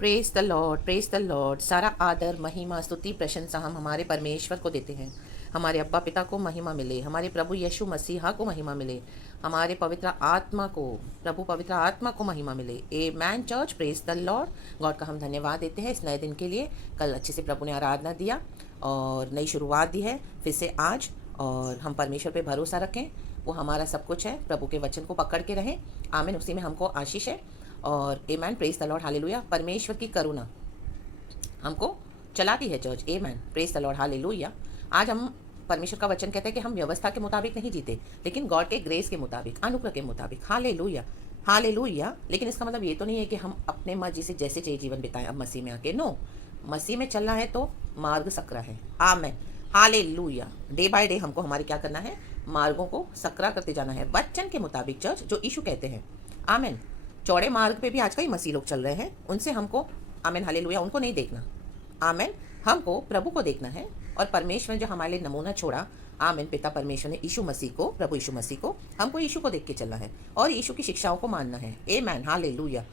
Praise the Lord. सारा आदर, महिमा, स्तुति, प्रशंसा हम हमारे परमेश्वर को देते हैं। हमारे अब्बा पिता को महिमा मिले, हमारे प्रभु यीशु मसीहा को महिमा मिले, हमारे पवित्र आत्मा को, प्रभु पवित्र आत्मा को महिमा मिले। A man church, praise the Lord. God का हम धन्यवाद देते हैं इस नए दिन के लिए। कल अच्छे से प्रभु ने आराधना दिया और नई शुरुआत दी है फिर से आज, और हम परमेश्वर पे भरोसा रखें, वो हमारा सब कुछ है। प्रभु के वचन को पकड़ के रहें, आमीन, उसी में हमको आशीष है। और a man, praise the lord, hallelujah. परमेश्वर की करुणा हमको चलाती है church. A man, praise the lord, hallelujah. आज हम परमेश्वर का वचन कहते हैं कि हम व्यवस्था के मुताबिक नहीं जीते, लेकिन गॉड के ग्रेस के मुताबिक, अनुग्रह के मुताबिक। Hallelujah, hallelujah. लेकिन इसका मतलब ये तो नहीं है कि हम अपने मर्जी से जैसे चाहिए जीवन बिताएं अब मसीह में आके। नो, मसीह में चलना है तो मार्ग सकरा है। आमेन, हालेलुया। डे बाय डे हमको हमारे क्या करना है, मार्गों को सकरा करते जाना है वचन के मुताबिक चर्च, जो यीशु कहते हैं। आमेन। चौड़े मार्ग पे भी आज कई मसीह लोग चल रहे हैं, उनसे हमको, आमेन हालेलुया, उनको नहीं देखना। आमेन। हमको प्रभु को देखना है, और परमेश्वर ने जो हमारे लिए नमूना छोड़ा, आमेन, पिता परमेश्वर ने यीशु मसीह को, प्रभु यीशु मसीह को, हमको यीशु को देख के चलना है और यीशु की शिक्षाओं को मानना है। A man, hallelujah.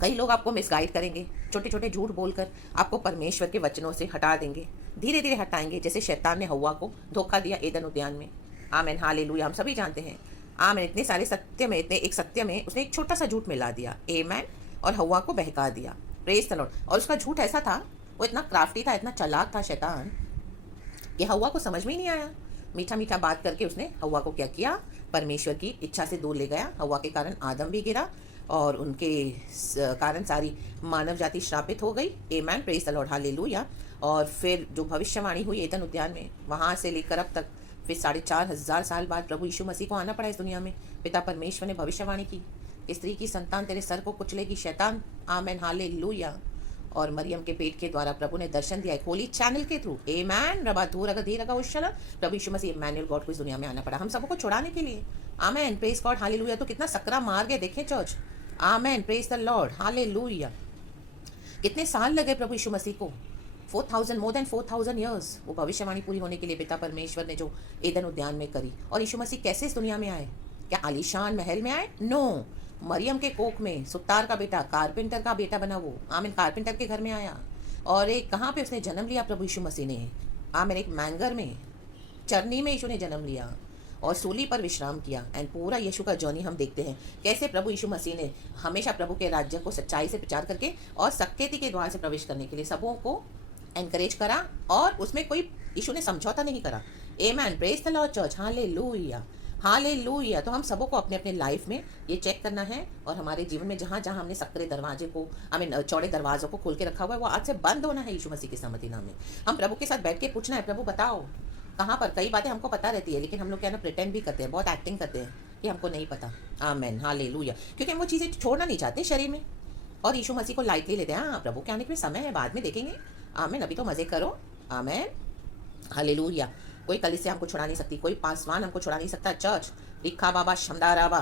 कई लोग आपको मिसगाइड करेंगे, छोटे छोटे झूठ बोलकर आपको परमेश्वर के वचनों से हटा देंगे, धीरे धीरे हटाएंगे, जैसे शैतान ने हव्वा को धोखा दिया एदन उद्यान में। आमेन, हालेलुया। हम सभी जानते हैं, आमेन, इतने सारे सत्य में, इतने एक सत्य में उसने एक छोटा सा झूठ मिला दिया, ए मैन, और हव्वा को बहका दिया। Praise the lord. और उसका झूठ ऐसा था, वो इतना क्राफ्टी था, इतना चालाक था शैतान, कि हव्वा को समझ में ही नहीं आया। मीठा मीठा बात करके उसने हव्वा को क्या किया, परमेश्वर की इच्छा से दूर ले गया। हव्वा के कारण आदम भी गिरा, और उनके कारण सारी मानव जाति श्रापित हो गई। A man, praise the lord, hallelujah. और फिर जो भविष्यवाणी हुई एदन उद्यान में, वहाँ से लेकर अब तक फिर 4,500 साल बाद प्रभु यीशु मसीह को आना पड़ा इस दुनिया में। पिता परमेश्वर ने भविष्यवाणी की, स्त्री की संतान तेरे सर को कुचलेगी शैतान। आमेन, हालेलुया। और मरियम के पेट के द्वारा प्रभु ने दर्शन दिया एक होली चैनल के थ्रू। ए मैन, रबा धूर अगर धीर उशल, प्रभु यीशु मसीह इम्मानुएल गॉड को इस दुनिया में आना पड़ा हम सबको छुड़ाने के लिए। आमेन, प्रेज गॉड, हालेलुया। तो कितना सकरा मार्ग है, देखें church. Amen, praise the lord, hallelujah. कितने साल लगे प्रभु यीशु मसीह को, 4,000, मोर देन 4,000 ईयर्स, वो भविष्यवाणी पूरी होने के लिए पिता परमेश्वर ने जो एदन उद्यान में करी। और यीशु मसीह कैसे इस दुनिया में आए? क्या आलीशान महल में आए? नो, मरियम के कोख में, सुतार का बेटा, कारपेंटर का बेटा बना वो। आमीन, कारपेंटर के घर में आया। और एक कहाँ पे उसने जन्म लिया प्रभु यीशु मसीह ने? आमीन, एक मैंगर में, चरनी में यीशु ने जन्म लिया और सूली पर विश्राम किया। एंड पूरा यीशु का जर्नी हम देखते हैं, कैसे प्रभु यीशु मसीह ने हमेशा प्रभु के राज्य को सच्चाई से प्रचार करके और सख्यती के द्वार से प्रवेश करने के लिए सबों को एनकरेज करा, और उसमें कोई यीशु ने समझौता नहीं करा। Amen, praise the lord church, hallelujah, hallelujah. तो हम सबों को अपने अपने लाइफ में ये चेक करना है, और हमारे जीवन में जहाँ जहाँ हमने सकरे दरवाजे को, चौड़े दरवाजों को खोल के रखा हुआ है, वो आज से बंद होना है यीशु मसीह के सम्मति नाम में। हम प्रभु के साथ बैठ के पूछना है, प्रभु बताओ कहाँ पर। कई बातें हमको पता रहती है, लेकिन हम लोग क्या ना प्रिटेंड भी करते हैं, बहुत एक्टिंग करते हैं कि हमको नहीं पता। आमेन, हालेलुया। क्योंकि हम वो चीज़ें छोड़ना नहीं चाहते शरीर में, और यीशु मसीह को लाइटली लेते हैं। हाँ, प्रभु के आने के लिए समय है, बाद में देखेंगे। आमेन, अभी तो मज़े करो। आमेन, हालेलुया। कोई कलीसिया हमको छुड़ा नहीं सकती, कोई पासवान हमको छुड़ा नहीं सकता चर्च, इक्खा बाबा शमदाराबा,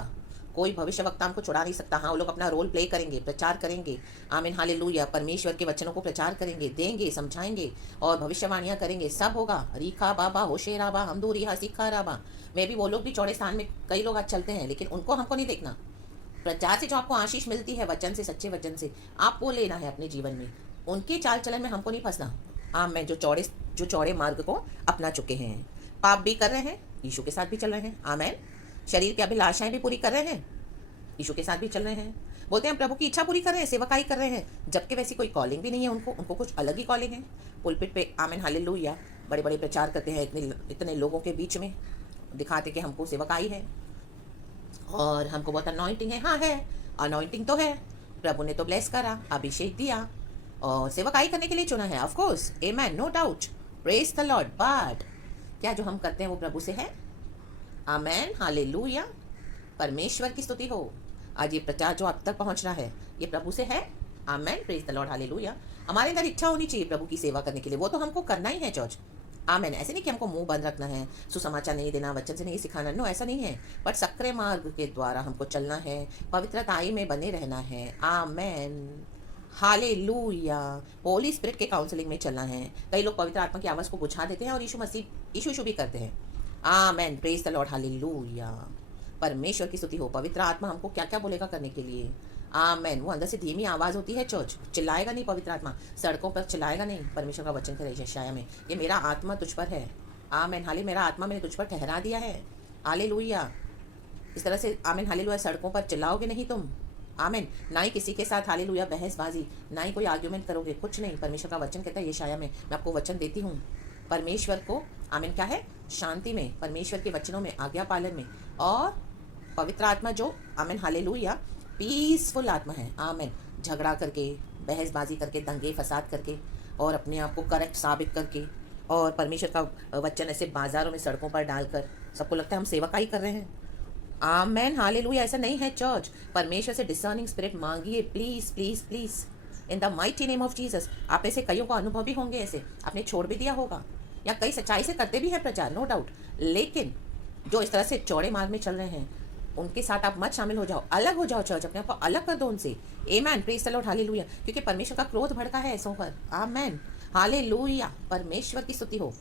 कोई भविष्य वक्ता हमको छुड़ा नहीं सकता। हाँ, वो लोग अपना रोल प्ले करेंगे, प्रचार करेंगे। आमीन, हालेलुया। परमेश्वर के वचनों को प्रचार करेंगे, देंगे, समझाएंगे और भविष्यवाणियाँ करेंगे, सब होगा। रीखा बाबा, होशेराबा, हमदूरिहा, सिखा राबा। मैं भी, वो लोग भी चौड़े स्थान में कई लोग आज चलते हैं, लेकिन उनको हमको नहीं देखना। प्रचार से जो आपको आशीष मिलती है, वचन से, सच्चे वचन से, आपको लेना है अपने जीवन में। उनके चाल चलन में हमको नहीं फंसना। मैं जो चौड़े मार्ग को अपना चुके हैं, पाप भी कर रहे हैं, यीशु के साथ भी चल रहे हैं। आमेन, शरीर की अभिलाषाएं भी पूरी कर रहे हैं, यीशु के साथ भी चल रहे हैं। बोलते हैं प्रभु की इच्छा पूरी कर रहे हैं, सेवकाई कर रहे हैं, जबकि वैसी कोई कॉलिंग भी नहीं है उनको कुछ अलग ही कॉलिंग है। पुलपिट पे, आमेन, हालेलुया, बड़े बड़े प्रचार करते हैं, इतने लोगों के बीच में दिखाते कि हमको सेवकाई है और हमको बहुत अनॉइंटिंग है। हाँ है, अनॉइंटिंग तो है, प्रभु ने तो ब्लेस करा, अभिषेक दिया और सेवकाई करने के लिए चुना है। Of course, amen, no doubt, praise the lord. But क्या जो हम करते हैं वो प्रभु से है? आमेन, हालेलुया, परमेश्वर की स्तुति हो। आज ये प्रचार जो आप तक पहुंच रहा है, ये प्रभु से है। आमेन, प्रेज द लॉर्ड, हालेलुया। हमारे अंदर इच्छा होनी चाहिए प्रभु की सेवा करने के लिए, वो तो हमको करना ही है चर्च। आमेन, ऐसे नहीं कि हमको मुंह बंद रखना है, सुसमाचार नहीं देना, वचन से नहीं सिखाना, नो, ऐसा नहीं है। बट सक्रिय मार्ग के द्वारा हमको चलना है, पवित्रताई में बने रहना है। आमेन, हालेलुया। होली स्पिरिट के काउंसलिंग में चलना है। कई लोग पवित्र आत्मा की आवाज़ को बुझा देते हैं और यीशु भी करते हैं। आमेन, प्रेज द लॉर्ड, हालेलुया। परमेश्वर की स्तुति हो। पवित्र आत्मा हमको क्या क्या बोलेगा करने के लिए। आमेन। वो अंदर से धीमी आवाज़ होती है चर्च, चिल्लाएगा नहीं पवित्र आत्मा, सड़कों पर चिल्लाएगा नहीं। परमेश्वर का वचन करे यशाया में, ये मेरा आत्मा तुझ पर है। आमेन। हाले मेरा आत्मा मैंने तुझ पर ठहरा दिया है। हालेलुया। इस तरह से आमेन हालेलुया, सड़कों पर चिल्लाओगे नहीं तुम। आमेन। ना ही किसी के साथ हालेलुया बहसबाजी, ना ही कोई आर्ग्यूमेंट करोगे, कुछ नहीं। परमेश्वर का वचन कहता है यशाया में, मैं आपको वचन देती हूँ। परमेश्वर को आमेन क्या है, शांति में, परमेश्वर के वचनों में, आज्ञा पालन में, और पवित्र आत्मा जो आमेन हालेलुया पीसफुल आत्मा है। आमेन। झगड़ा करके, बहसबाजी करके, दंगे फसाद करके, और अपने आप को करेक्ट साबित करके, और परमेश्वर का वचन ऐसे बाजारों में, सड़कों पर डालकर सबको लगता है हम सेवकाई कर रहे हैं। Amen hallelujah. ऐसा नहीं है चर्च। परमेश्वर से डिसर्निंग स्पिरिट मांगिए, please please please, in the mighty name of Jesus. आप ऐसे कईयों को अनुभव भी होंगे, ऐसे आपने छोड़ भी दिया होगा, या कई सच्चाई से करते भी हैं प्रचार, नो डाउट, लेकिन जो इस तरह से चौड़े मार्ग में चल रहे हैं उनके साथ आप मत शामिल हो जाओ, अलग हो जाओ चर्च, अपने आप को अलग कर दो उनसे। Amen. Praise the lord hallelujah. क्योंकि परमेश्वर का क्रोध भड़का है ऐसों पर। Amen hallelujah. परमेश्वर की स्तुति हो।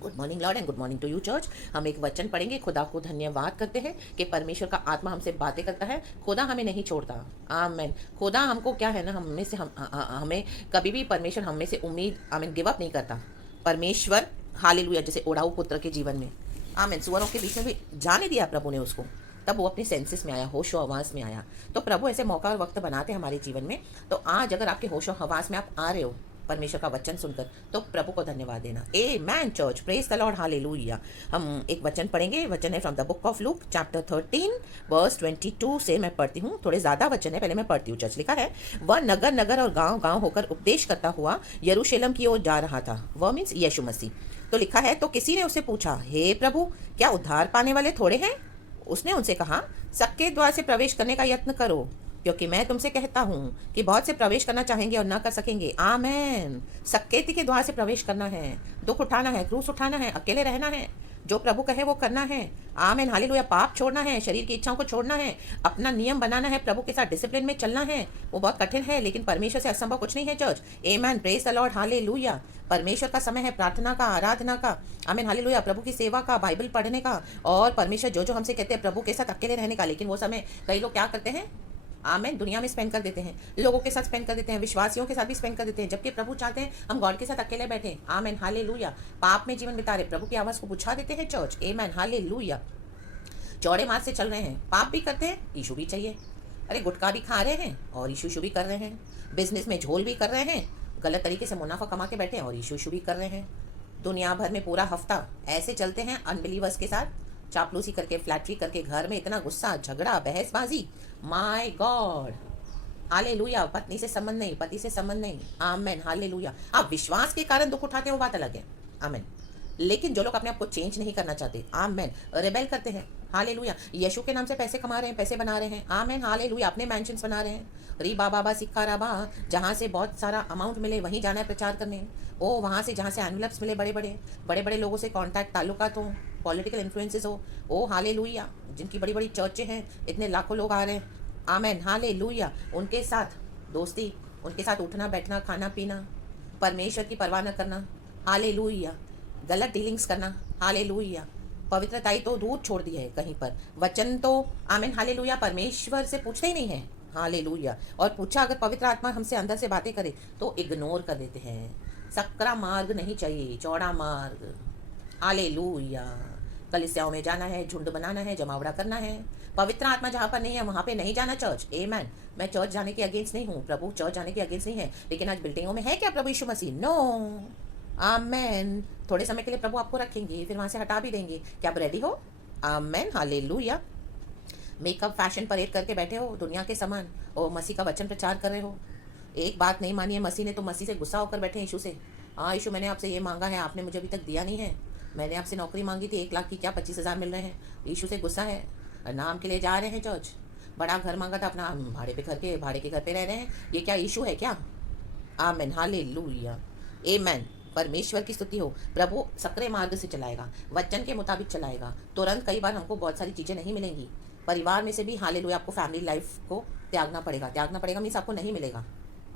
Good morning lord and good morning to you church. हम एक वचन पढ़ेंगे। खुदा को धन्यवाद करते हैं कि परमेश्वर का आत्मा हमसे बातें करता है। खुदा हमें नहीं छोड़ता। आमेन। खुदा हमको क्या है ना, हमें से हमें कभी भी परमेश्वर हमें से उम्मीद आमेन गिव अप नहीं करता। परमेश्वर हालेलुया, जैसे ओढ़ाऊ पुत्र के जीवन में आमेन सुअरों के बीच में भी जाने दिया प्रभु ने उसको, तब वो अपने सेंसेस में आया, होशो हवास में आया। तो प्रभु ऐसे मौका और वक्त बनाते हैं हमारे जीवन में। तो आज अगर आपके होशो हवास में आप आ रहे हो परमेश्वर का वचन सुनकर, तो प्रभु को धन्यवाद देना। Amen church. Praise the lord hallelujah. हम एक वचन पढ़ेंगे। वचन है from the book of Luke chapter 13 verse 22 से मैं पढ़ती हूँ। थोड़े ज़्यादा वचन है, पहले मैं पढ़ती हूँ। चर्च लिखा है, वह नगर नगर और गांव गांव होकर उपदेश करता हुआ यरूशलेम की ओर जा रहा था। वह मीन्स यीशु मसीह। तो लिखा है, तो किसी ने उसे पूछा, हे प्रभु, क्या उद्धार पाने वाले थोड़े हैं? उसने उनसे कहा, सबके द्वार से प्रवेश करने का यत्न करो, क्योंकि मैं तुमसे कहता हूँ कि बहुत से प्रवेश करना चाहेंगे और ना कर सकेंगे। आमेन। सक्केती के द्वार से प्रवेश करना है, दुख उठाना है, क्रूस उठाना है, अकेले रहना है, जो प्रभु कहे वो करना है। Amen hallelujah. पाप छोड़ना है, शरीर की इच्छाओं को छोड़ना है, अपना नियम बनाना है, प्रभु के साथ डिसिप्लिन में चलना है। वो बहुत कठिन है, लेकिन परमेश्वर से असंभव कुछ नहीं है church. Amen. Praise the lord hallelujah. परमेश्वर का समय है प्रार्थना का, आराधना का। आमीन हालेलुया। प्रभु की सेवा का, बाइबल पढ़ने का, और परमेश्वर जो जो हमसे कहते हैं प्रभु के साथ अकेले रहने का। लेकिन वो समय कई लोग क्या करते हैं, आमेन, दुनिया में स्पेंड कर देते हैं, लोगों के साथ स्पेंड कर देते हैं, विश्वासियों के साथ भी स्पेंड कर देते हैं, जबकि प्रभु चाहते हैं हम गॉड के साथ अकेले बैठे। Amen hallelujah. पाप में जीवन बिता रहे, प्रभु की आवाज़ को बुझा देते हैं चर्च। Amen hallelujah. चौड़े मार्ग से चल रहे हैं, पाप भी करते हैं, यीशु भी चाहिए। अरे गुटखा भी खा रहे हैं और यीशु भी कर रहे हैं, बिजनेस में झोल भी कर रहे हैं, गलत तरीके से मुनाफा कमा के बैठे हैं और यीशु भी कर रहे हैं। दुनिया भर में पूरा हफ्ता ऐसे चलते हैं अनबिलीवर्स के साथ, चापलूसी करके, फ्लैटरी करके, घर में इतना गुस्सा, झगड़ा, बहसबाजी। My God hallelujah. पत्नी से संबंध नहीं, पति से संबंध नहीं। Amen hallelujah. आप विश्वास के कारण दुख उठाते हो, बात अलग है। आमेन। लेकिन जो लोग अपने आप को चेंज नहीं करना चाहते, आमेन, रिबेल करते हैं, हालेलुया, यीशु के नाम से पैसे कमा रहे हैं, पैसे बना रहे हैं, आमेन हालेलुया, अपने मैंशंस बना रहे हैं, री बाबा सिक्का राबा, जहाँ से बहुत सारा अमाउंट मिले वहीं जाना है प्रचार करने। ओ वहाँ से जहाँ से एनवलप्स मिले, बड़े बड़े लोगों से कॉन्टैक्ट ताल्लुकात हो, पॉलिटिकल इन्फ्लुएंसेस हो, ओ हालेलुया, जिनकी बड़ी बड़ी चर्चें हैं, इतने लाखों लोग आ रहे हैं, आमेन हालेलुया, उनके साथ दोस्ती, उनके साथ उठना बैठना, खाना पीना, परमेश्वर की परवाह न करना, हालेलुया, गलत डीलिंग्स करना, हालेलुया, पवित्रताई तो दूर छोड़ दी है कहीं पर, वचन तो आमीन हालेलुया परमेश्वर से पूछते ही नहीं है, हालेलुया, और पूछा अगर पवित्र आत्मा हमसे अंदर से बातें करे तो इग्नोर कर देते हैं। सकरा मार्ग नहीं चाहिए, चौड़ा मार्ग, हालेलुया। कलिसियाओं में जाना है, झुंड बनाना है, जमावड़ा करना है, पवित्र आत्मा जहाँ पर नहीं है वहाँ पे नहीं जाना चर्च। आमेन। मैं चर्च जाने के अगेंस्ट नहीं हूँ, प्रभु चर्च जाने के अगेंस्ट नहीं है, लेकिन आज बिल्डिंगों में है क्या प्रभु यीशु मसीह? नो। आमेन। थोड़े समय के लिए प्रभु आपको रखेंगे, फिर वहाँ से हटा भी देंगे। क्या आप रेडी हो? Amen hallelujah. Makeup fashion parade करके बैठे हो दुनिया के समान, और मसीह का वचन प्रचार कर रहे हो। एक बात नहीं मानी है मसीह ने, तो मसीह से गुस्सा होकर बैठे यीशु से। हाँ यीशु, मैंने आपसे ये मांगा है, आपने मुझे अभी तक दिया नहीं है। मैंने आपसे नौकरी मांगी थी 1 लाख की, क्या 25,000 मिल रहे हैं? यीशु से गुस्सा है। नाम के लिए जा रहे हैं चर्च। बड़ा घर मांगा था अपना, भाड़े के घर पे रह रहे हैं। ये क्या यीशु है क्या? Amen hallelujah. आमेन। परमेश्वर की स्तुति हो। प्रभु सकरे मार्ग से चलाएगा, वचन के मुताबिक चलाएगा। तुरंत कई बार हमको बहुत सारी चीज़ें नहीं मिलेंगी, परिवार में से भी हालेलुया आपको फैमिली लाइफ को त्यागना पड़ेगा मीन्स आपको नहीं मिलेगा।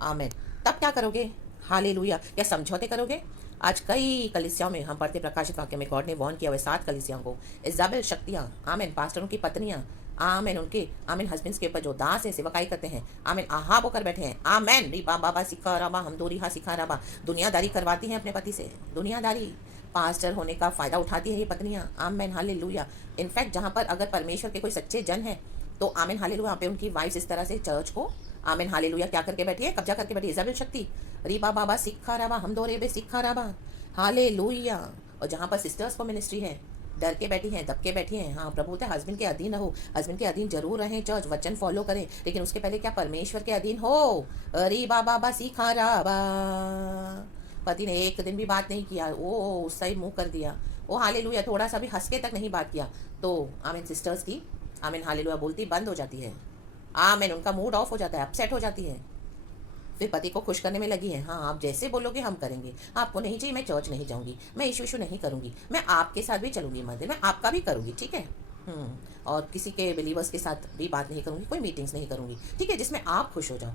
आमेन। तब क्या करोगे? हालेलुया। या समझौते करोगे? आज कई कलिसियाओं में हम पढ़ते प्रकाशित वाक्य में गॉड ने वॉर्न किया हुआ 7 कलिसियाओं को, इजाबेल शक्तियाँ, आमेन, पास्टरों की पत्नियाँ, आमेन। उनके आमेन हस्बैंड्स के ऊपर जो दास है सेवकाई करते हैं, आमेन आहाब होकर बैठे हैं, आमेन। रिबा बाबा सिखा रबा हम दो रिहा सिखा रबा, दुनियादारी करवाती हैं अपने पति से, दुनियादारी पास्टर होने का फ़ायदा उठाती है ये पत्नियाँ, आमेन हालेलुया। इनफैक्ट जहाँ पर अगर परमेश्वर के कोई सच्चे जन हैं तो आमेन हालेलुया, वहाँ पे उनकी वाइफ्स इस तरह से चर्च को आमेन हालेलुया क्या करके बैठी है, कब्जा करके बैठी है, इज़ाबेल शक्ति। रीबा बाबा सिखा रबा हम दो रेबे सिखा रबा हालेलुया। और जहाँ पर सिस्टर्स को मिनिस्ट्री है, डर के बैठी हैं, दब के बैठी हैं। हाँ प्रभु बोलते हैं हस्बैंड के अधीन रहो, हस्बैंड के अधीन जरूर रहें, चर्च वचन फॉलो करें, लेकिन उसके पहले क्या परमेश्वर के अधीन हो। अरे बाबा सिखा रबा। पति ने एक दिन भी बात नहीं किया, ओ सही मुंह कर दिया, ओ हालेलुया, थोड़ा सा भी हंस के तक नहीं बात किया, तो आमीन सिस्टर्स की आमीन हालेलुया बोलती बंद हो जाती है, आमीन उनका मूड ऑफ हो जाता है, अपसेट हो जाती है, फिर पति को खुश करने में लगी है। हाँ आप जैसे बोलोगे हम करेंगे, आपको नहीं चाहिए मैं चर्च नहीं जाऊंगी, मैं इशू नहीं करूंगी, मैं आपके साथ भी चलूंगी मंदिर, मैं आपका भी करूंगी, ठीक है। और किसी के बिलीवर्स के साथ भी बात नहीं करूंगी, कोई मीटिंग्स नहीं करूंगी, ठीक है, जिसमें आप खुश हो जाओ।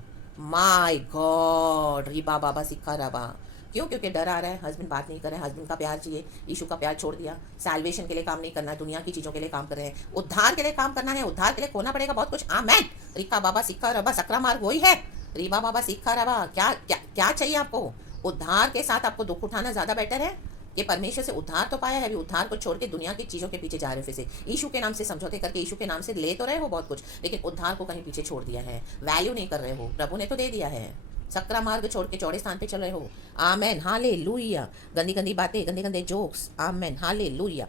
माय गॉड, रीबा बाबा सिखा रबा। क्यों? क्योंकि डर आ रहा है, हस्बैंड बात नहीं कर रहे हैं, हस्बैंड का प्यार चाहिए, यीशु का प्यार छोड़ दिया, सैल्वेशन के लिए काम नहीं करना, दुनिया की चीज़ों के लिए काम कर रहे हैं, उद्धार के लिए काम करना है, उद्धार के लिए खोना पड़ेगा बहुत कुछ, आमेन। रीका बाबा सिखा रबा, सकरा मार्ग वही है, रीबा बाबा सिखा रबा। क्या क्या क्या चाहिए आपको? उद्धार के साथ आपको दुख उठाना ज़्यादा बेटर है कि परमेश्वर से उद्धार तो पाया है, अभी उद्धार को छोड़ के दुनिया की चीज़ों के पीछे जा रहे हो, फिर से यीशु के नाम से समझौते करके यीशु के नाम से ले तो रहे हो बहुत कुछ, लेकिन उद्धार को कहीं पीछे छोड़ दिया है, वैल्यू नहीं कर रहे हो, प्रभु ने तो दे दिया है, सकरा मार्ग छोड़ के चौड़े स्थान पे चल रहे हो, आमेन हालेलुया। गंदी गंदी बातें, गंदे गंदे जोक्स, आमेन हालेलुया,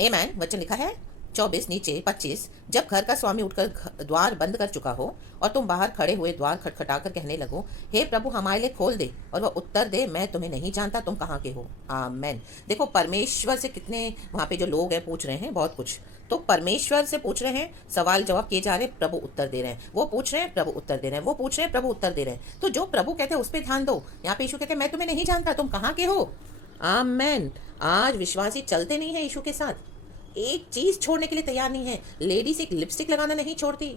आमेन। वचन लिखा है 24 नीचे 25, जब घर का स्वामी उठकर द्वार बंद कर चुका हो और तुम बाहर खड़े हुए द्वार खटखटाकर कहने लगो, हे प्रभु हमारे लिए खोल दे, और वह उत्तर दे, मैं तुम्हें नहीं जानता, तुम कहाँ के हो, आमेन। देखो परमेश्वर से कितने वहाँ पे जो लोग हैं पूछ रहे हैं बहुत कुछ, तो परमेश्वर से पूछ रहे हैं, सवाल जवाब किए जा रहे हैं, प्रभु उत्तर दे रहे हैं, वो पूछ रहे हैं प्रभु उत्तर दे रहे हैं, वो पूछ रहे हैं प्रभु उत्तर दे रहे हैं, तो जो प्रभु कहते हैं उस पर ध्यान दो। यहाँ पे यीशु कहते हैं मैं तुम्हें नहीं जानता, तुम कहाँ के हो, आमेन। आज विश्वासी चलते नहीं है यीशु के साथ, एक चीज छोड़ने के लिए तैयार नहीं है, लेडीज एक लिपस्टिक लगाना नहीं छोड़ती,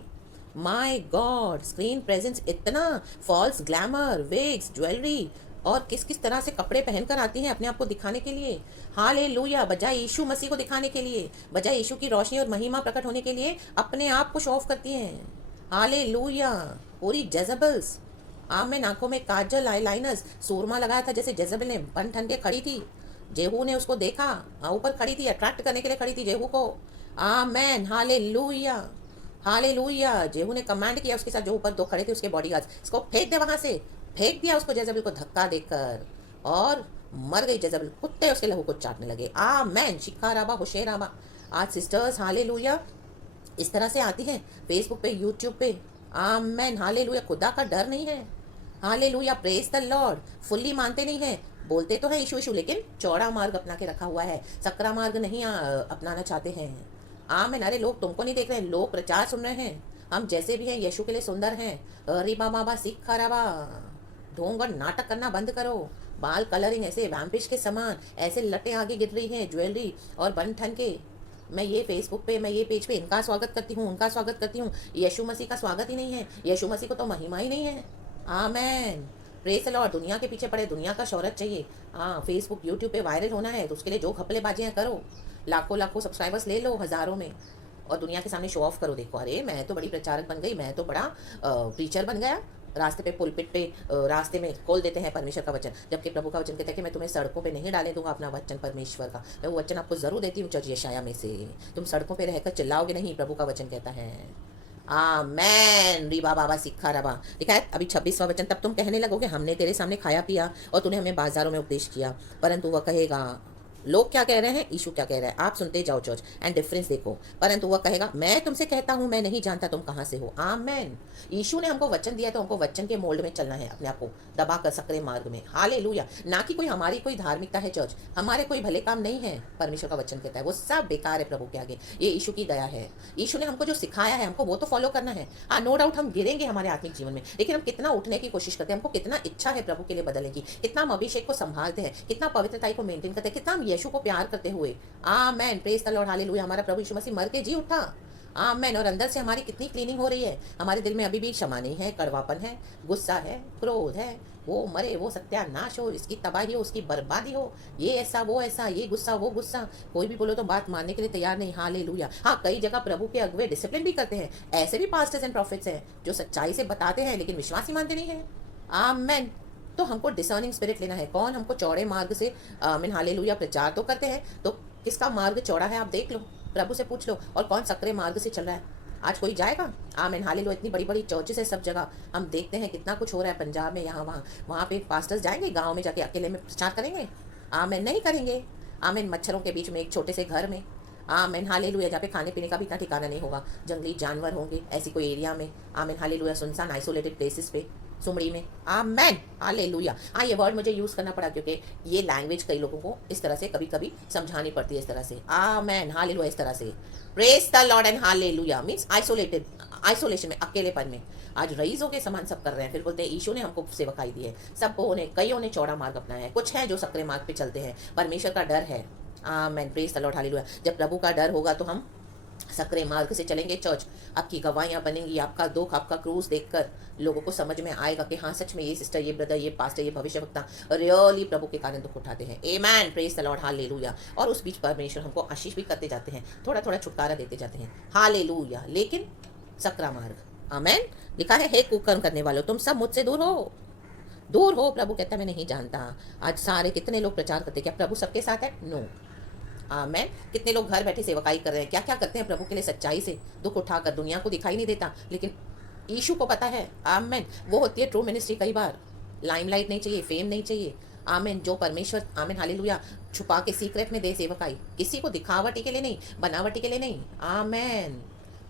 माय गॉड, स्क्रीन प्रेजेंस इतना, फॉल्स ग्लैमर, विग्स, ज्वेलरी, और किस किस तरह से कपड़े पहनकर आती हैं अपने आप को दिखाने के लिए, हालेलुया, बजाय यीशु मसीह को दिखाने के लिए, बजाय यीशु की रोशनी और महिमा प्रकट होने के लिए अपने आप को शो ऑफ करती हैं, हालेलुया। पूरी जेजबल्स, आमेन, आंखों में काजल, आईलाइनर्स, सूरमा लगाया था जैसे जेजबल ने बन ठन के खड़ी थी, जेहू ने उसको देखा, ऊपर खड़ी थी, अट्रैक्ट करने के लिए खड़ी थी जेहू को, आमेन हालेलुया हालेलुया। जेहू ने कमांड किया उसके साथ, जो ऊपर दो खड़े थे उसके बॉडीगार्ड्स, इसको फेंक दे वहां से, फेंक दिया उसको जेजबेल को धक्का देकर, और मर गई जेजबेल, कुत्ते उसके लहू को चाटने लगे, आमेन, शिखा राबा हुशेराबा। आज सिस्टर्स हालेलुया इस तरह से आती हैं फेसबुक पे, यूट्यूब पे, आमेन हालेलुया, खुदा का डर नहीं है, hallelujah, praise the Lord, fully मानते नहीं है, बोलते तो है यीशु यीशु, लेकिन चौड़ा मार्ग अपना के रखा हुआ है, सकरा मार्ग नहीं अपनाना चाहते हैं, आमेन। अरे लोग तुमको नहीं देख रहे हैं, लोग प्रचार सुन रहे हैं, हम जैसे भी हैं यीशु के लिए सुंदर हैं, अरे बाबा सिख रबा, ढोंग और नाटक करना बंद करो, बाल कलरिंग ऐसे वैम्पिश के समान, ऐसे लटें आगे गिर रही हैं, ज्वेलरी और बन ठन के, मैं ये फेसबुक पे, मैं ये पेज पे इनका स्वागत करती हूँ, उनका स्वागत करती हूँ, यीशु मसीह का स्वागत ही नहीं है, यीशु मसीह को तो महिमा ही नहीं है, आमेन, प्रेज द लॉर्ड। दुनिया के पीछे पड़े, दुनिया का शोहरत चाहिए, हाँ फेसबुक यूट्यूब पे वायरल होना है तो उसके लिए जो घपलेबाजियाँ करो, लाखों लाखों सब्सक्राइबर्स ले लो, हज़ारों में, और दुनिया के सामने शो ऑफ करो, देखो अरे मैं तो बड़ी प्रचारक बन गई, मैं तो बड़ा प्रीचर बन गया, रास्ते पे पुलपिट पे रास्ते में खोल देते हैं परमेश्वर का वचन, जबकि प्रभु का वचन कहता है कि मैं तुम्हें सड़कों पे नहीं डालने दूंगा अपना वचन परमेश्वर का, मैं वो वचन आपको जरूर देती हूँ जज यशाया में से, तुम सड़कों पे रहकर चिल्लाओगे नहीं, प्रभु का वचन कहता है, आमेन। रीबा बाबा सिखा रबा, लिखा है अभी 26वां वचन, तब तुम कहने लगोगे हमने तेरे सामने खाया पिया और तूने हमें बाजारों में उपदेश किया, परंतु वह कहेगा, लोग क्या कह रहे हैं, यीशु क्या कह रहा है, आप सुनते जाओ चर्च एंड डिफरेंस देखो, परंतु वह कहेगा मैं तुमसे कहता हूं मैं नहीं जानता तुम कहां से हो, आमेन। यीशु ने हमको वचन दिया तो हमको वचन के मोल्ड में चलना है, अपने आप को दबा कर सकरे मार्ग में, हालेलुया, ना कि कोई हमारी कोई धार्मिकता है चर्च, हमारे कोई भले काम नहीं है, परमेश्वर का वचन कहता है वो सब बेकार है प्रभु के आगे, ये यीशु की दया है, यीशु ने हमको जो सिखाया है हमको वो तो फॉलो करना है, हाँ नो डाउट हम गिरेंगे हमारे आत्मिक जीवन में, लेकिन हम कितना उठने की कोशिश करते हैं, हमको कितना इच्छा है प्रभु के लिए बदलने की, कितना हम अभिषेक को संभालते हैं, कितना पवित्रता को मेंटेन करते हैं, कितना हम यीशु को प्यार करते हुए, आमेन, प्रेज द लॉर्ड हालेलुया। हमारा प्रभु यीशु मसीह मर के जी उठा, आमेन। और अंदर से हमारी कितनी क्लीनिंग हो रही है। हमारे दिल में अभी भी क्षमा नहीं है, कड़वापन है, गुस्सा है, क्रोध है, वो मरे, वो सत्यानाश हो, इसकी तबाही हो, उसकी बर्बादी हो, ये ऐसा वो ऐसा, ये गुस्सा वो गुस्सा। कोई भी बोलो तो बात मानने के लिए तैयार नहीं। हालेलुया। हाँ, कई जगह प्रभु के अगुवे डिसिप्लिन भी करते हैं। ऐसे भी पास्टर्स एंड प्रॉफिट्स हैं जो सच्चाई से बताते हैं लेकिन विश्वास ही मानते नहीं है। आमेन। तो हमको डिसर्निंग स्पिरिट लेना है। कौन हमको चौड़े मार्ग से आमीन हालेलुया प्रचार तो करते हैं, तो किसका मार्ग चौड़ा है आप देख लो, प्रभु से पूछ लो। और कौन सकरे मार्ग से चल रहा है। आज कोई जाएगा। आमीन हालेलुया। इतनी बड़ी बड़ी चर्चेस है सब जगह, हम देखते हैं कितना कुछ हो रहा है पंजाब में, यहाँ वहाँ। वहाँ पे पास्टर्स जाएंगे गाँव में जाके अकेले में प्रचार करेंगे? आमीन नहीं करेंगे। आमीन मच्छरों के बीच में एक छोटे से घर में। आमीन हालेलुया। जहाँ पे खाने पीने का भी इतना ठिकाना नहीं होगा, जंगली जानवर होंगे ऐसी कोई एरिया में। आमीन हालेलुया। सुनसान आइसोलेटेड प्लेसेस पे, सुमड़ी में। Amen hallelujah. हाँ, ये वर्ड मुझे यूज़ करना पड़ा क्योंकि ये लैंग्वेज कई लोगों को इस तरह से कभी कभी समझानी पड़ती है इस तरह से। Amen hallelujah. इस तरह से praise the Lord and hallelujah means isolated, isolation में, अकेलेपन में। आज रईसों के समान सब कर रहे हैं, फिर बोलते हैं यीशु ने हमको सेवकाई दी है। सबको ने कईयों ने चौड़ा मार्ग अपनाया है, कुछ है जो सकरे मार्ग पे चलते हैं। परमेश्वर का डर है। आमेन प्रेज द लॉर्ड हालेलुया। जब प्रभु का डर होगा तो हम सकरे मार्ग से चलेंगे। चर्च आपकी गवाहियाँ बनेंगी, आपका दुख, आपका क्रूस देखकर लोगों को समझ में आएगा कि हाँ सच में ये सिस्टर, ये ब्रदर, ये पास्टर, ये भविष्यवक्ता रियली प्रभु के कारण दुख उठाते हैं। आमेन प्रेज द लॉर्ड हालेलुया। और उस बीच परमेश्वर हमको आशीष भी करते जाते हैं, थोड़ा थोड़ा छुटकारा देते जाते हैं। हालेलुया। लेकिन सकरा मार्ग, आमेन। लिखा है हे कुकर्म करने वालों, तुम सब मुझसे दूर हो, दूर हो। प्रभु कहता है मैं नहीं जानता। आज सारे कितने लोग प्रचार करते, क्या प्रभु सबके साथ है? नो। आमेन। कितने लोग घर बैठे सेवकाई कर रहे हैं, क्या क्या करते हैं प्रभु के लिए सच्चाई से, दुख उठाकर। दुनिया को दिखाई नहीं देता लेकिन यीशु को पता है। आमेन। वो होती है ट्रू मिनिस्ट्री। कई बार लाइमलाइट नहीं चाहिए, फेम नहीं चाहिए। आमेन। जो परमेश्वर आमेन हालेलुया छुपा के सीक्रेट में दे सेवकाई, किसी को दिखावटी के लिए नहीं, बनावटी के लिए नहीं। आमेन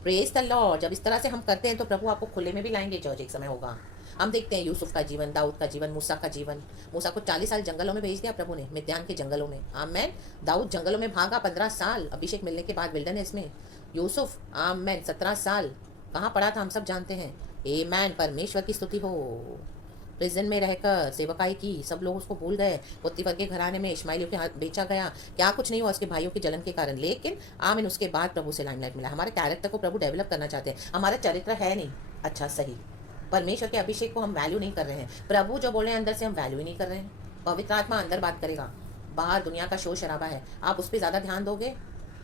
प्रेज द लॉर्ड। जब इस तरह से हम करते हैं तो प्रभु आपको खुले में भी लाएंगे। चर्च एक समय होगा। हम देखते हैं यूसुफ का जीवन, दाऊद का जीवन, मूसा का जीवन। मूसा को 40 साल जंगलों में भेज दिया प्रभु ने, मिद्यान के जंगलों में। आमेन। दाऊद जंगलों में भागा 15 साल अभिषेक मिलने के बाद विल्डरनेस में। यूसुफ आमेन 17 साल कहाँ पड़ा था हम सब जानते हैं। आमेन परमेश्वर की स्तुति हो। प्रिजन में रहकर सेवकाई की, सब लोग उसको भूल गए। पोतीफर के घराने में इश्माइलियों के हाथ बेचा गया, क्या कुछ नहीं हुआ उसके भाइयों के जलन के कारण। लेकिन आमीन उसके बाद प्रभु से लाइमलाइट मिला। हमारे कैरेक्टर को प्रभु डेवलप करना चाहते हैं। हमारा चरित्र है नहीं अच्छा सही, परमेश्वर के अभिषेक को हम वैल्यू नहीं कर रहे हैं। प्रभु जो बोले अंदर से हम वैल्यू ही नहीं कर रहे हैं। पवित्र आत्मा अंदर बात करेगा, बाहर दुनिया का शोर शराबा है। आप उस पर ज़्यादा ध्यान दोगे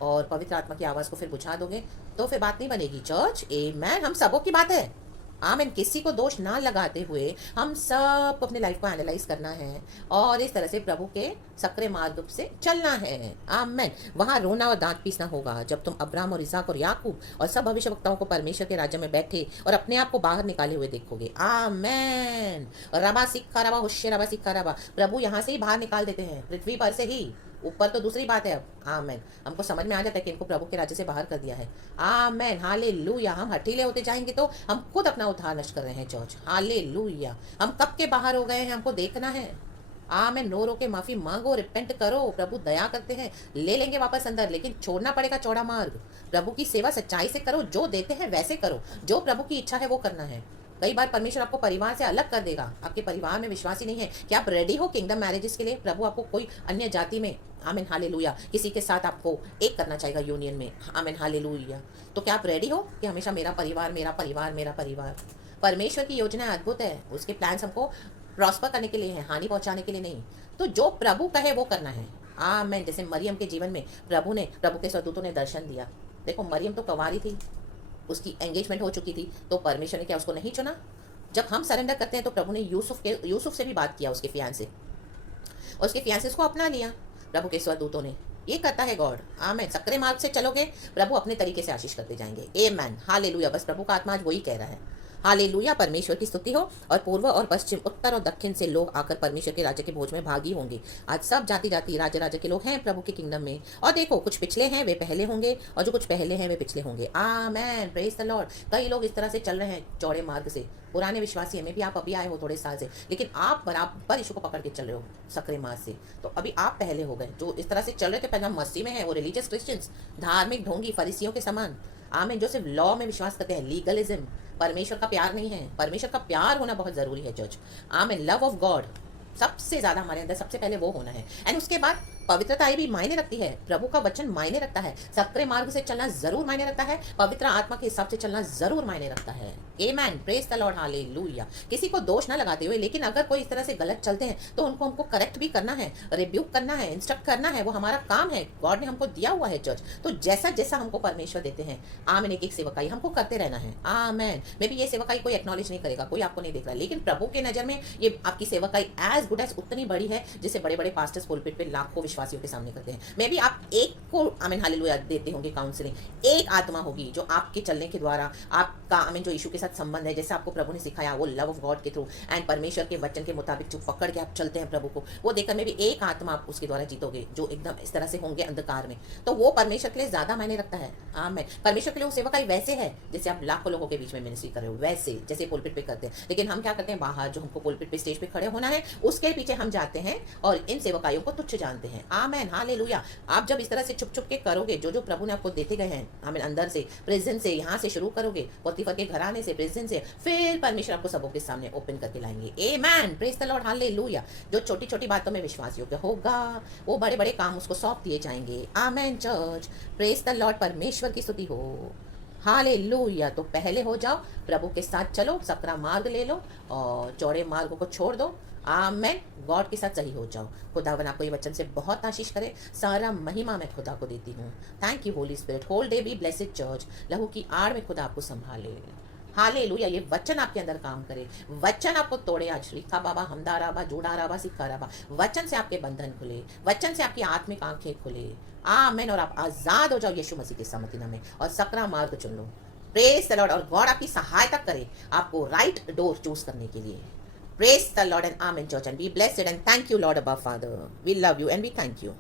और पवित्र आत्मा की आवाज़ को फिर बुझा दोगे तो फिर बात नहीं बनेगी। चर्च आमेन। हम सबों की बात है। आमीन। किसी को दोष ना लगाते हुए हम सब अपने लाइफ को एनालाइज करना है और इस तरह से प्रभु के सकरे मार्ग से चलना है। आमीन। वहाँ रोना और दांत पीसना होगा जब तुम अब्राहम और इसहाक और याकूब और सब भविष्यवक्ताओं को परमेश्वर के राज्य में बैठे और अपने आप को बाहर निकाले हुए देखोगे। आमीन। रबा सिक्का रबा हुश्य रबा सिक्का रबा। प्रभु यहाँ से ही बाहर निकाल देते हैं, पृथ्वी पर से ही। ऊपर तो दूसरी बात है। अब आमेन हमको समझ में आ जाता है कि इनको प्रभु के राज्य से बाहर कर दिया है। Amen hallelujah. हम हठीले होते जाएंगे तो हम खुद अपना उद्धार नष्ट कर रहे हैं। Church hallelujah. हम कब के बाहर हो गए हैं हमको देखना है। आमेन। रो रो के माफी मांगो, रिपेंट करो, प्रभु दया करते हैं, ले लेंगे वापस अंदर। लेकिन छोड़ना पड़ेगा चौड़ा मार्ग। प्रभु की सेवा सच्चाई से करो, जो देते हैं वैसे करो, जो प्रभु की इच्छा है वो करना है। कई बार परमेश्वर आपको परिवार से अलग कर देगा, आपके परिवार में विश्वास ही नहीं है। क्या आप रेडी हो किंगडम मैरिजेस के लिए? प्रभु आपको कोई अन्य जाति में आमीन हालेलुया किसी के साथ आपको एक करना चाहेगा यूनियन में। आमीन हालेलुया। तो क्या आप रेडी हो कि हमेशा मेरा परिवार मेरा परिवार मेरा परिवार? परमेश्वर की योजना अद्भुत है, उसके प्लान्स हमको प्रॉस्पर करने के लिए है, हानि पहुंचाने के लिए नहीं। तो जो प्रभु कहे वो करना है। आमीन। जैसे मरियम के जीवन में प्रभु के स्वदूतों ने दर्शन दिया। देखो मरियम तो कंवारी थी, उसकी एंगेजमेंट हो चुकी थी, तो परमेश्वर ने क्या उसको नहीं चुना? जब हम सरेंडर करते हैं तो प्रभु ने यूसुफ से भी बात किया, उसके फियांसे, और उसके फियांसे को अपना लिया प्रभु के स्वदूतों ने। ये करता है गॉड। आमेन। सकरे मार्ग से चलोगे प्रभु अपने तरीके से आशीष करते जाएंगे। Amen hallelujah. बस प्रभु का आत्मा आज वही कह रहा है। हालेलुया परमेश्वर की स्तुति हो। और पूर्व और पश्चिम, उत्तर और दक्षिण से लोग आकर परमेश्वर के राज्य के भोज में भागी होंगे। आज सब जाति जाति राज्य राज्य के लोग हैं प्रभु के किंगडम में। और देखो कुछ पिछले हैं वे पहले होंगे, और जो कुछ पहले हैं वे पिछले होंगे। आमेन प्रेज द लॉर्ड। कई लोग इस तरह से चल रहे हैं चौड़े मार्ग से, पुराने विश्वासी में भी आप अभी आए हो थोड़े साल से, लेकिन आप बराबर यीशु को पकड़ के चल रहे हो सकरे मार्ग से। तो अभी आप पहले हो गए। जो इस तरह से चल रहे थे पहले हम मस्ती में है, वो रिलीजियस क्रिश्चियंस, धार्मिक ढोंगी फरीसियों के समान। आमीन। जो सिर्फ लॉ में विश्वास करते हैं, लीगलिज्म, परमेश्वर का प्यार नहीं है। परमेश्वर का प्यार होना बहुत जरूरी है चर्च। आमीन। लव ऑफ गॉड सबसे ज्यादा हमारे अंदर सबसे पहले वो होना है। एंड उसके बाद पवित्रता भी मायने रखती है, प्रभु का वचन मायने रखता है, सक्रिय मार्ग से चलना जरूर मायने रखता है, पवित्र आत्मा के हिसाब से चलना जरूर मायने रखता है। आमेन, प्रेज द लॉर्ड, हालेलुया। किसी को दोष ना लगाते हुए, लेकिन अगर कोई इस तरह से गलत चलते हैं तो उनको हमको करेक्ट भी करना है, रिब्यूक करना है, इंस्ट्रक्ट करना है, वो हमारा काम है, गॉड ने हमको दिया हुआ है चर्च। तो जैसा जैसा हमको परमेश्वर देते हैं, आमेन, एक एक सेवकाई हमको करते रहना है। आमेन। मे बी ये सेवकाई कोई एक्नॉलेज नहीं करेगा, कोई आपको नहीं देख रहा, लेकिन प्रभु के नजर में ये आपकी सेवकाई एज गुड एज उतनी बड़ी है जिससे बड़े बड़े पास्टर्स पुलपिट पे लाखों विश्वासियों के सामने करते हैं। मे बी आप एक को आमीन हालेलुया देते होंगे काउंसलिंग, एक आत्मा होगी जो आपके चलने के द्वारा आपका आमीन जो यीशु के साथ संबंध है, जैसे आपको प्रभु ने सिखाया वो लव ऑफ गॉड के थ्रू एंड परमेश्वर के वचन के मुताबिक जो पकड़ के आप चलते हैं प्रभु को, वो देखकर में भी एक आत्मा आप उसके द्वारा जीतोगे जो एकदम इस तरह से होंगे अंधकार में, तो वो परमेश्वर के लिए ज्यादा मायने रखता है। आमीन। परमेश्वर के लिए वो सेवकाई वैसे है जैसे आप लाखों लोगों के बीच में मिनिस्ट्री कर रहे हो, वैसे जैसे पुलपिट पे करते हैं। लेकिन हम क्या करते हैं, बाहर जो हमको पुलपिट पे स्टेज पे खड़े होना है उसके पीछे हम जाते हैं और इन सेवकाइयों को तुच्छ जानते हैं। आमीन हालेलुया। आप जब इस तरह से छुप छुप के करोगे, जो जो प्रभु ने आपको देते गए हैं, आमीन, अंदर से प्रेजेंस से, यहाँ से शुरू करोगे, पोतीफर के घराने से, प्रेजेंस से, फिर परमेश्वर आपको सबों के सामने ओपन करके लाएंगे। आमीन, प्रेज द लॉर्ड, हालेलुया। जो छोटी छोटी बातों में विश्वास योग्य होगा वो बड़े बड़े काम उसको सौंप दिए जाएंगे। आमीन चर्च, प्रेज द लॉर्ड, परमेश्वर की स्तुति हो, हालेलुया। तो पहले हो जाओ, प्रभु के साथ चलो, सकरा मार्ग ले लो और चौड़े मार्ग को छोड़ दो। आमेन, गॉड के साथ सही हो जाओ। खुदावन आपको ये वचन से बहुत आशीष करे। सारा महिमा मैं खुदा को देती हूँ। Thank you holy spirit. Whole day be blessed church. लहू की आड़ में खुदा आपको संभाले। हालेलुया। ये वचन आपके अंदर काम करे, वचन आपको तोड़े। आज रिका बाबा, हमदाराबा, जोड़ाराबा, सिक्काराबा, वचन से आपके बंधन खुले, वचन से आपकी आत्मिक आंखें खुले। आमेन। और आप आजाद हो जाओ यीशु मसीह के समतिना में और सकरा मार्ग चुन लो। Praise the lord. और गॉड आपकी सहायता करे आपको राइट डोर चूज करने के लिए। Praise the Lord and Amen, church, and be blessed and thank you, Lord, above Father. We love you and we thank you.